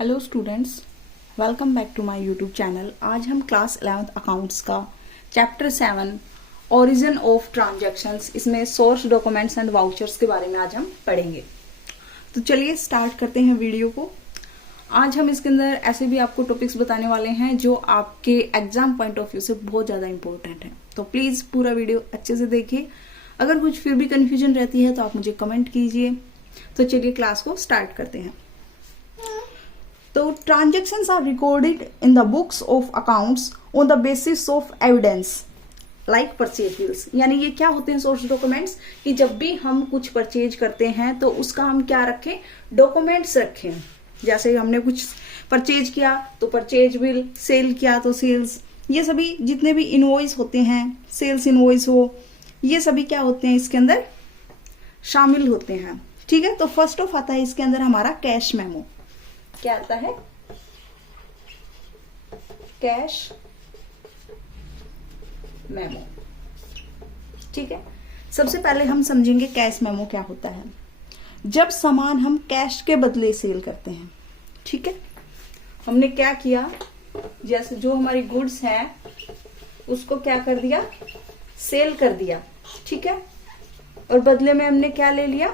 Hello students, welcome back to my YouTube channel. आज हम class 11th accounts का chapter 7 origin of transactions, इसमें source documents and vouchers के बारे में आज हम पढ़ेंगे। तो चलिए स्टार्ट करते हैं वीडियो को। आज हम इसके अंदर ऐसे भी आपको टॉपिक्स बताने वाले हैं जो आपके एग्जाम पॉइंट ऑफ व्यू से बहुत ज़्यादा इंपॉर्टेंट है। तो प्लीज़ पूरा वीडियो अच्छे से देखिए। अगर कुछ फिर भी कन्फ्यूजन रहती है तो आप मुझे कमेंट कीजिए। तो चलिए क्लास को स्टार्ट करते हैं। तो transactions are recorded in the books of accounts on the basis of evidence like purchase bills. यानी ये क्या होते हैं सोर्स डॉक्यूमेंट्स, कि जब भी हम कुछ परचेज करते हैं तो उसका हम क्या रखें, डॉक्यूमेंट्स रखें। जैसे हमने कुछ परचेज किया तो परचेज बिल, सेल किया तो सेल्स, ये सभी जितने भी इनवॉइस होते हैं, सेल्स इनवॉइस हो, ये सभी क्या होते हैं इसके अंदर शामिल होते हैं। ठीक है, तो फर्स्ट ऑफ आता है इसके अंदर हमारा कैश मेमो। क्या आता है? Cash memo. ठीक है, सबसे पहले हम समझेंगे कैश मेमो क्या होता है। जब सामान हम कैश के बदले सेल करते हैं, ठीक है, हमने क्या किया, जैसे जो हमारी गुड्स है उसको क्या कर दिया, सेल कर दिया। ठीक है, और बदले में हमने क्या ले लिया,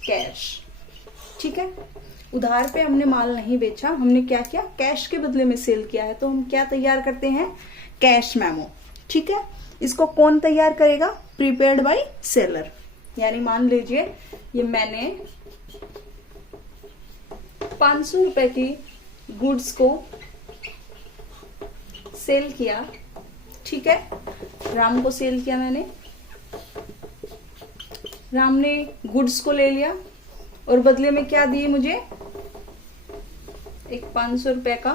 कैश। ठीक है, उधार पे हमने माल नहीं बेचा, हमने क्या किया, कैश के बदले में सेल किया है। तो हम क्या तैयार करते हैं, कैश मेमो। ठीक है, इसको कौन तैयार करेगा, प्रीपेयर्ड बाय सेलर। यानी मान लीजिए ये मैंने 500 रुपए की गुड्स को सेल किया। ठीक है, राम को सेल किया मैंने, राम ने गुड्स को ले लिया और बदले में क्या दिए मुझे, एक 500 रुपए का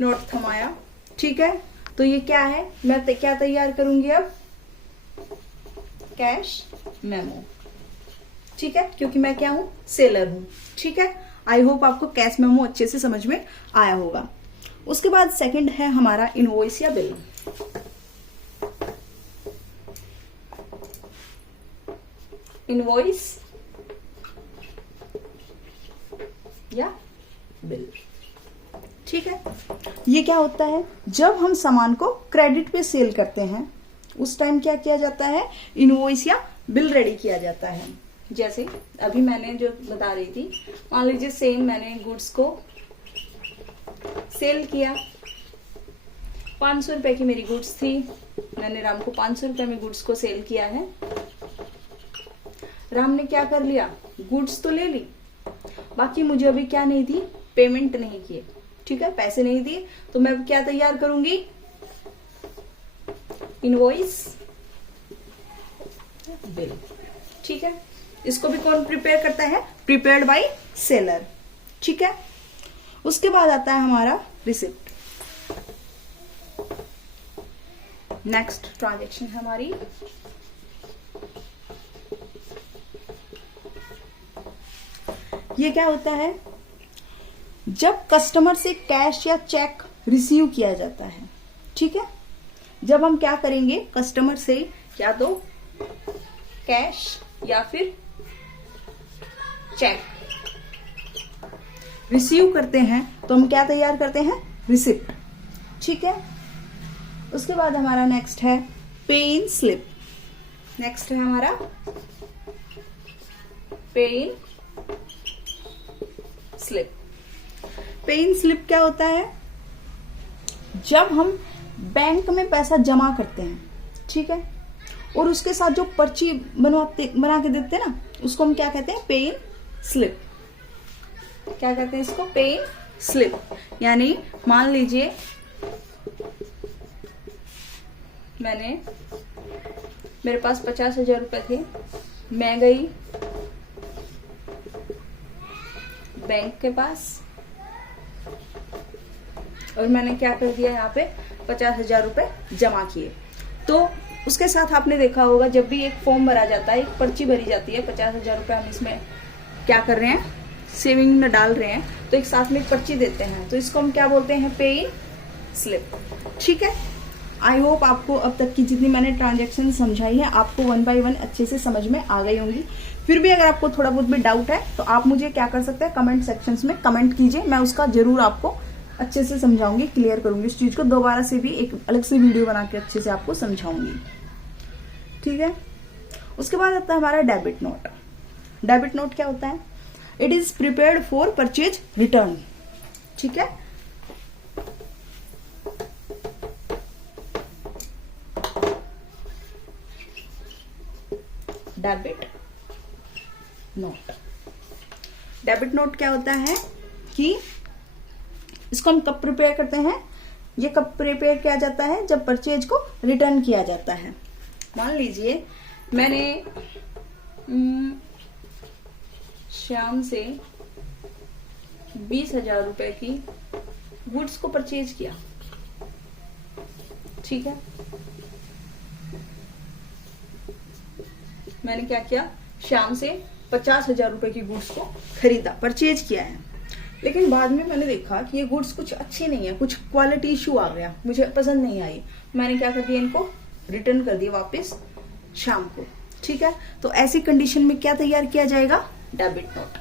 नोट थमाया। ठीक है, तो ये क्या है, मैं क्या तैयार करूंगी अब, कैश मेमो। ठीक है, क्योंकि मैं क्या हूं, सेलर हूं। ठीक है, आई होप आपको कैश मेमो अच्छे से समझ में आया होगा। उसके बाद सेकंड है हमारा इनवॉइस या बिल। इनवॉइस या बिल। ठीक है, ये क्या होता है, जब हम सामान को क्रेडिट पे सेल करते हैं उस टाइम क्या किया जाता है, इनवॉइस या बिल रेडी किया जाता है। जैसे अभी मैंने जो बता रही थी, मान लीजिए सेम मैंने गुड्स को सेल किया, 500 रुपए की मेरी गुड्स थी, मैंने राम को 500 रुपए में गुड्स को सेल किया है। राम ने क्या कर लिया, गुड्स तो ले ली, बाकी मुझे अभी क्या नहीं दी, पेमेंट नहीं किए। ठीक है, पैसे नहीं दिए, तो मैं क्या तैयार करूंगी, इनवॉइस बिल। ठीक है, इसको भी कौन प्रिपेयर करता है, प्रिपेयर्ड बाय सेलर। ठीक है, उसके बाद आता है हमारा रिसिप्ट। नेक्स्ट ट्रांजैक्शन है हमारी ये क्या होता है, जब कस्टमर से कैश या चेक रिसीव किया जाता है। ठीक है, जब हम क्या करेंगे, कस्टमर से या तो कैश या फिर चेक रिसीव करते हैं तो हम क्या तैयार करते हैं, रिसिप्ट। ठीक है, उसके बाद हमारा नेक्स्ट है पे इन स्लिप। नेक्स्ट है हमारा पे इन स्लिप। पे इन स्लिप क्या होता है, जब हम बैंक में पैसा जमा करते हैं, ठीक है, और उसके साथ जो पर्ची बना के देते हैं ना, उसको हम क्या कहते हैं, पे इन स्लिप। क्या कहते हैं इसको, पे इन स्लिप। यानी मान लीजिए मेरे पास 50,000 रुपए थे, मैं गई बैंक के पास और मैंने क्या कर दिया, यहाँ पे 50,000 रुपए जमा किए। तो उसके साथ आपने देखा होगा, जब भी एक फॉर्म भरा जाता है, एक पर्ची भरी जाती है, 50,000 रुपए हम इसमें क्या कर रहे हैं, सेविंग में डाल रहे हैं, तो एक साथ में एक पर्ची देते हैं, तो इसको हम क्या बोलते हैं, पे इन स्लिप। ठीक है, आई होप आपको अब तक की जितनी मैंने ट्रांजैक्शन समझाई है आपको 1 बाय 1 अच्छे से समझ में आ गई होंगी। फिर भी अगर आपको थोड़ा बहुत भी डाउट है तो आप मुझे क्या कर सकते हैं, कमेंट सेक्शंस में कमेंट कीजिए, मैं उसका जरूर आपको अच्छे से समझाऊंगी, क्लियर करूंगी इस चीज को, दोबारा से भी एक अलग से वीडियो बना के अच्छे से आपको समझाऊंगी। ठीक है, उसके बाद आता है हमारा डेबिट नोट। डेबिट नोट क्या होता है? It is prepared for purchase return. ठीक है, डेबिट नोट। डेबिट नोट क्या होता है कि इसको हम कब प्रिपेयर करते हैं? ये कब प्रिपेयर किया जाता है? जब परचेज को रिटर्न किया जाता है। मान लीजिए मैंने श्याम से 20,000 रुपए की गुड्स को परचेज किया। ठीक है, मैंने क्या किया? श्याम से 50,000 रुपए की गुड्स को खरीदा, परचेज किया है। लेकिन बाद में मैंने देखा कि ये गुड्स कुछ अच्छी नहीं है, कुछ क्वालिटी इशू आ गया, मुझे पसंद नहीं आई। मैंने क्या कर दिया? इनको रिटर्न कर दिया वापस श्याम को। ठीक है, तो ऐसी कंडीशन में क्या तैयार किया जाएगा? Debit note.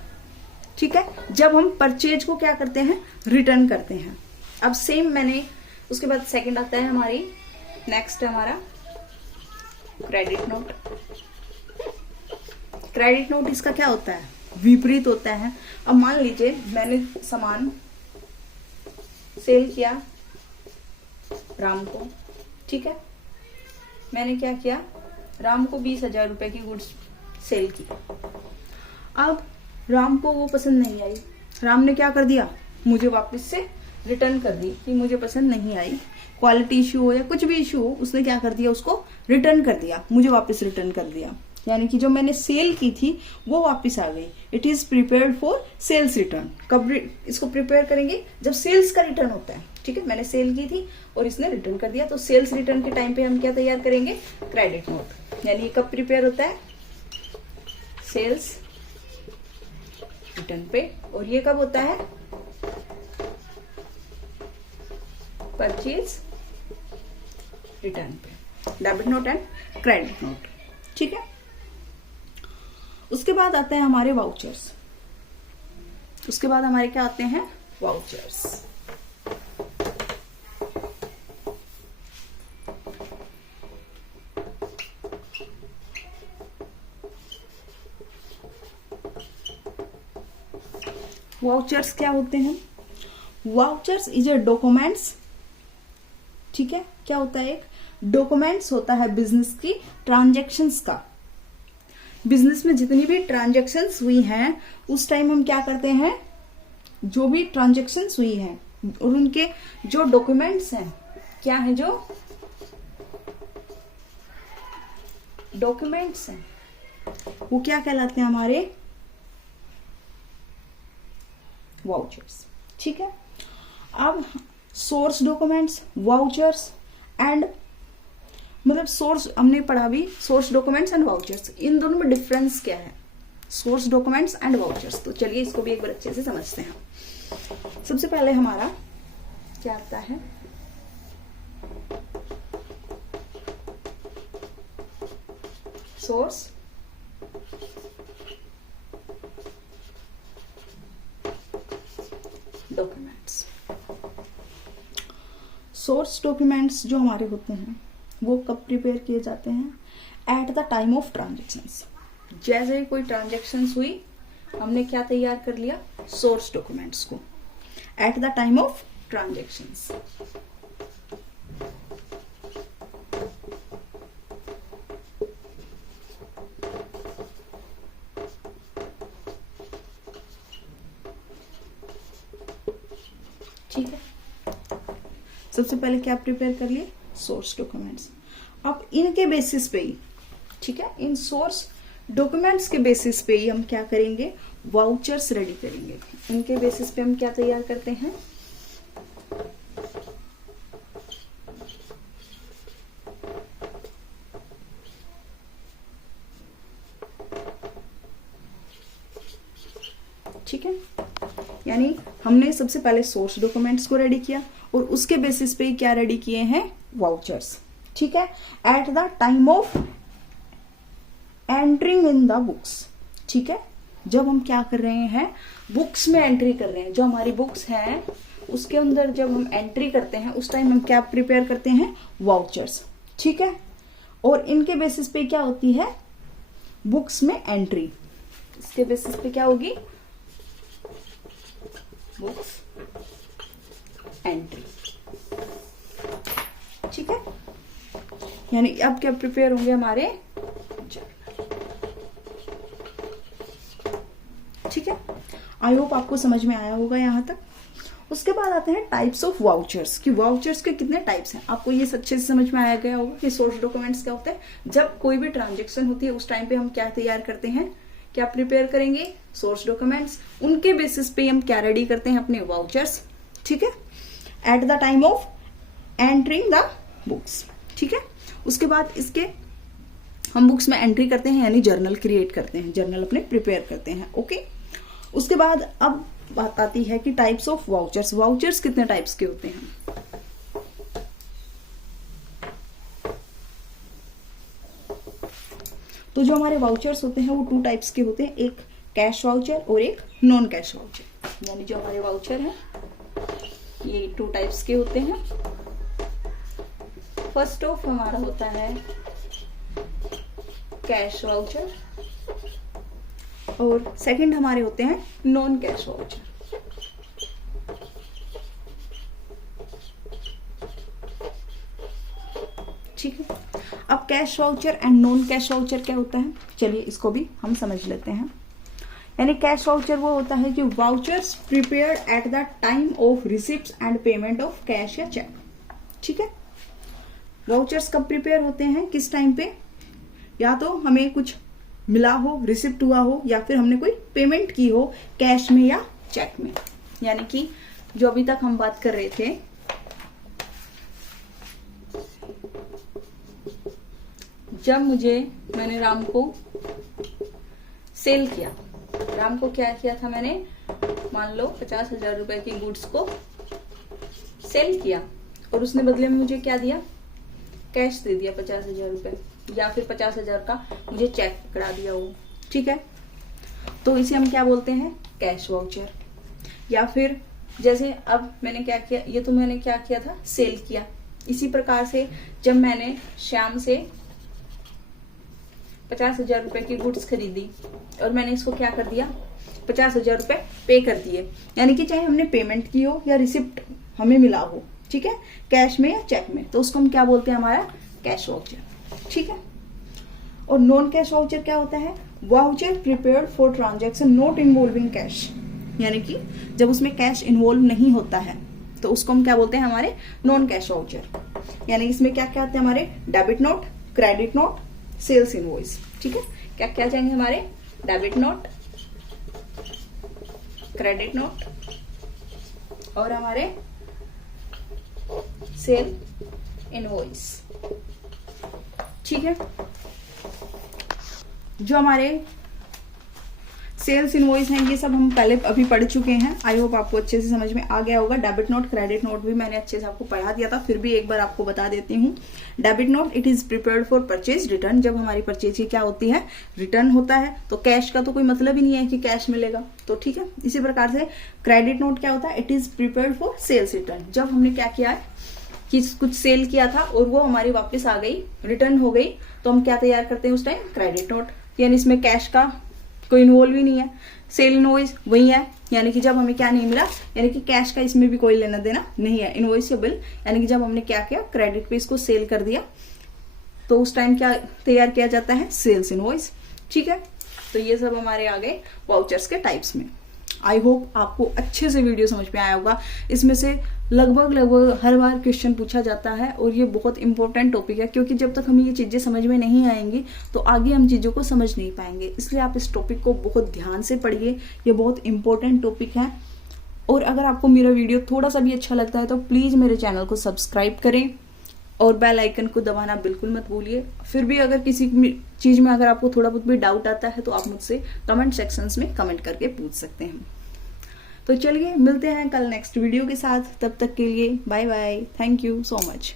ठीक है, जब हम परचेज को क्या करते हैं? रिटर्न करते हैं। अब सेम मैंने, उसके बाद सेकंड आता है हमारी, नेक्स्ट हमारा क्रेडिट नोट। क्रेडिट नोट इसका क्या होता है? विपरीत होता है। अब मान लीजिए मैंने सामान सेल किया राम को। ठीक है, मैंने क्या किया? राम को 20,000 रुपए की गुड्स सेल की। अब राम को वो पसंद नहीं आई, राम ने क्या कर दिया? मुझे वापस से रिटर्न कर दी कि मुझे पसंद नहीं आई, क्वालिटी इशू हो या कुछ भी इशू हो, उसने क्या कर दिया? उसको रिटर्न कर दिया, मुझे वापस रिटर्न कर दिया। यानी कि जो मैंने सेल की थी वो वापस आ गई। It is prepared for sales return. कब इसको प्रिपेयर करेंगे? जब सेल्स का रिटर्न होता है। ठीक है, मैंने सेल की थी और इसने रिटर्न कर दिया, तो सेल्स रिटर्न के टाइम पे हम क्या तैयार करेंगे? Credit note. यानी कब प्रिपेयर होता है? सेल्स रिटर्न पे। और ये कब होता है? परचेज रिटर्न पे। Debit note and credit note. ठीक है, उसके बाद आते हैं हमारे वाउचर्स। उसके बाद हमारे क्या आते हैं? वाउचर्स। वाउचर्स क्या होते हैं? Vouchers is a documents. ठीक है, क्या होता है? एक डॉक्यूमेंट्स होता है बिजनेस की ट्रांजैक्शंस का। बिजनेस में जितनी भी ट्रांजैक्शंस हुई हैं उस टाइम हम क्या करते हैं? जो भी ट्रांजैक्शंस हुई हैं और उनके जो डॉक्यूमेंट्स हैं, क्या है? जो डॉक्यूमेंट्स हैं वो क्या कहलाते हैं? हमारे वाउचर्स। ठीक है, अब सोर्स डॉक्यूमेंट्स, वाउचर्स एंड, मतलब सोर्स हमने पढ़ा भी, सोर्स डॉक्यूमेंट्स एंड वाउचर्स, इन दोनों में डिफरेंस क्या है? Source documents and vouchers. तो चलिए इसको भी एक बार अच्छे से समझते हैं। सबसे पहले हमारा क्या आता है? Source documents. सोर्स डॉक्यूमेंट्स जो हमारे होते हैं वो कब प्रिपेयर किए जाते हैं? At the time of transactions. जैसे ही कोई ट्रांजेक्शंस हुई हमने क्या तैयार कर लिया? सोर्स डॉक्यूमेंट्स को। At the time of transactions. ठीक है, सबसे पहले क्या प्रिपेयर कर लिए? Source documents. अब इनके बेसिस पे ही, ठीक है, इन सोर्स डॉक्यूमेंट्स के बेसिस पे ही हम क्या करेंगे? वाउचर्स रेडी करेंगे। इनके बेसिस पे हम क्या तैयार करते हैं? ठीक है, यानी हमने सबसे पहले सोर्स डॉक्यूमेंट्स को रेडी किया और उसके बेसिस पे क्या रेडी किए हैं? वाउचर्स। ठीक है, at the time of entering in the books. ठीक है। जब हम क्या कर रहे हैं, बुक्स में एंट्री कर रहे हैं, जो हमारी बुक्स हैं उसके अंदर जब हम एंट्री करते हैं उस टाइम हम क्या प्रिपेयर करते हैं, वाउचर्स, ठीक है। और इनके बेसिस पे क्या होती है, बुक्स में एंट्री, इसके बेसिस पे क्या होगी, बुक्स एंट्री, ठीक है। यानी अब क्या प्रिपेयर होंगे हमारे जर्नल, ठीक है। आई होप आपको समझ में आया होगा यहां तक। उसके बाद आते हैं टाइप्स ऑफ वाउचर्स, कि वाउचर्स के कितने टाइप्स हैं। आपको ये अच्छे से समझ में आया गया होगा कि सोर्स डॉक्यूमेंट्स क्या होते हैं। जब कोई भी ट्रांजेक्शन होती है उस टाइम पे हम क्या तैयार करते हैं, क्या प्रिपेयर करेंगे, सोर्स डॉक्यूमेंट्स। उनके बेसिस पे हम क्या रेडी करते हैं, अपने वाउचर्स, ठीक है, at the time of entering the books, ठीक है। उसके बाद इसके हम बुक्स में एंट्री करते हैं, यानी जर्नल क्रिएट करते हैं, जर्नल अपने प्रिपेयर करते हैं, ओके। उसके बाद अब बात आती है कि टाइप्स ऑफ वाउचर्स। वाउचर्स कितने टाइप्स के होते हैं, तो जो हमारे वाउचर्स होते हैं वो 2 टाइप्स के होते हैं, एक कैश वाउचर और एक नॉन कैश वाउचर। यानी जो हमारे वाउचर हैं ये 2 टाइप्स के होते हैं। फर्स्ट ऑफ हमारा होता है कैश वाउचर और सेकंड हमारे होते हैं नॉन कैश वाउचर। ठीक है। अब cash voucher and non cash voucher क्या होता है, चलिए इसको भी हम समझ लेते हैं। यानी कैश वाउचर वो होता है कि vouchers prepared at the time of receipt and payment of cash या चेक, ठीक है। वाउचर्स कब प्रिपेयर होते हैं, किस टाइम पे, या तो हमें कुछ मिला हो, रिसिप्ट हुआ हो, या फिर हमने कोई पेमेंट की हो कैश में या चेक में। यानी कि जो अभी तक हम बात कर रहे थे, जब मैंने राम को सेल किया, राम को क्या किया था मैंने, मान लो 50,000 रुपए की गुड्स को सेल किया और उसने बदले में मुझे क्या दिया, कैश दे दिया 50,000 रुपए, या फिर 50,000 का मुझे चेक पकड़ा दिया हो, ठीक है। तो इसे हम क्या बोलते हैं, कैश वाउचर। या फिर जैसे अब मैंने क्या किया, ये तो मैंने क्या किया था, सेल किया। इसी प्रकार से जब मैंने श्याम से 50,000 रुपए की गुड्स खरीदी और मैंने इसको क्या कर दिया, 50,000 रुपए पे कर दिए, यानी कि चाहे हमने पेमेंट की हो या रिसिप्ट हमें मिला हो, ठीक है, कैश में या चेक में, तो उसको हम क्या बोलते हैं, हमारा कैश वाउचर, ठीक है। और नॉन कैश वाउचर क्या होता है, voucher prepared for transaction not involving cash, यानी कि जब उसमें कैश इन्वॉल्व नहीं होता है तो उसको हम क्या बोलते हैं, हमारे नॉन कैश वाउचर। यानी इसमें क्या क्या आते हैं, हमारे debit note, credit note, sales invoice, ठीक है। क्या क्या जाएंगे, हमारे डेबिट नोट, क्रेडिट नोट और हमारे सेल इनवॉइस, ठीक है। जो हमारे सेल्स इनवॉइस हैं ये सब हम पहले अभी पढ़ चुके हैं, आई होप आपको अच्छे से समझ में आ गया होगा। डेबिट नोट, क्रेडिट नोट भी मैंने अच्छे से आपको पढ़ा दिया था, फिर भी एक बार आपको बता देती हूँ। Debit note it is prepared for purchase return, जब हमारी परचेज की क्या होती है, रिटर्न होता है, तो कैश का तो कोई मतलब ही नहीं है कि कैश मिलेगा, तो ठीक है। इसी प्रकार से क्रेडिट नोट क्या होता है, it is prepared for sales return, जब हमने क्या किया है कि कुछ सेल किया था और वो हमारी वापस आ गई, रिटर्न हो गई, तो हम क्या तैयार करते हैं उस टाइम, क्रेडिट नोट। यानी इसमें कैश का कोई इन्वॉल्व ही नहीं है, सेल इनवॉइस वही है, यानी कि जब हमें क्या नहीं मिला, यानी कि कैश का इसमें भी कोई लेना देना नहीं है, इनवॉइस या बिल, यानी कि जब हमने क्या किया, क्रेडिट पे इसको सेल कर दिया, तो उस टाइम क्या तैयार किया जाता है, सेल्स इनवॉइस, ठीक है। तो ये सब हमारे आ गए वाउचर्स के टाइप्स में। आई होप आपको अच्छे से वीडियो समझ में आया होगा। इसमें से लगभग हर बार क्वेश्चन पूछा जाता है और ये बहुत इंपॉर्टेंट टॉपिक है, क्योंकि जब तक हमें ये चीजें समझ में नहीं आएंगी तो आगे हम चीजों को समझ नहीं पाएंगे। इसलिए आप इस टॉपिक को बहुत ध्यान से पढ़िए, ये बहुत इंपॉर्टेंट टॉपिक है। और अगर आपको मेरा वीडियो थोड़ा सा भी अच्छा लगता है तो प्लीज मेरे चैनल को सब्सक्राइब करें और बेल आइकन को दबाना बिल्कुल मत भूलिए। फिर भी अगर किसी चीज में अगर आपको थोड़ा बहुत भी डाउट आता है तो आप मुझसे कमेंट सेक्शंस में कमेंट करके पूछ सकते हैं। तो चलिए मिलते हैं कल नेक्स्ट वीडियो के साथ, तब तक के लिए bye bye, thank you so much.